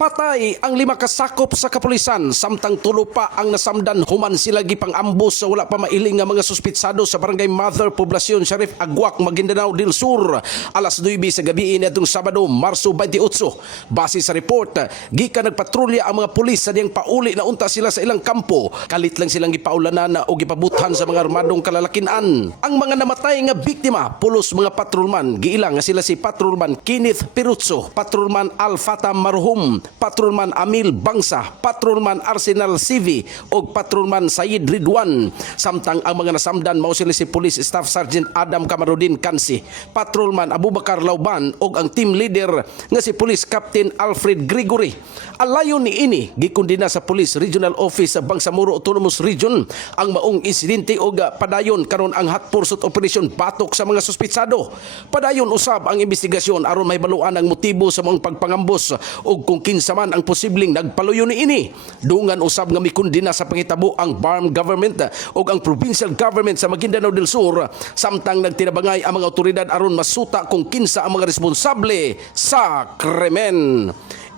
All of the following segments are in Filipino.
Patay ang 5 kasakop sa kapulisan samtang tulo pa ang nasamdan human sila gipang ambos sa wala pa mailing nga mga suspitsado sa barangay Mother Poblacion Sheriff Aguac, Maguindanao del Sur alas 9 sa gabi nitong Sabado, Marso 28. Base sa report, gikan nagpatrolya ang mga pulis sa diyang pauli na unta sila sa ilang kampo. Kalit lang silang gipaulanan o gipabuthan sa mga armadong kalalakinan. Ang mga namatay nga biktima pulos mga patrolman, giilang nga sila si Patrolman Kenneth Pirutso, Patrolman Alfata Marhum, Patrolman Amil Bangsa, Patrolman Arsenal CV o Patrolman Sayid Ridwan. Samtang ang mga nasamdan mao sila si Police Staff Sergeant Adam Kamarudin Kansi, Patrolman Abubakar Lauban o ang team leader nga si Police Captain Alfred Gregory. Alayon ni ini gikundina sa Police Regional Office sa Bangsamoro Autonomous Region ang maong insidente o padayon karon ang hot pursuit operation batok sa mga suspitsado. Padayon usab ang investigasyon aron mahibaluan ang motibo sa mga pagpangambos o kung kinsa man ang posibleng nagpaluyo ni ini. Dungan usab nga mikundina sa pangitabo ang BARM government o ang provincial government sa Maguindanao del Sur samtang nagtinabangay ang mga otoridad aron masuta kung kinsa ang mga responsable sa krimen.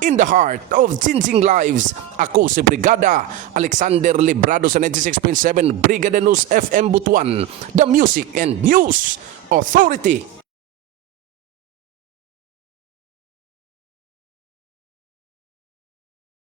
In the heart of changing lives, ako si Brigada Alexander Librado sa 96.7 Brigada News FM Butuan, the Music and News Authority.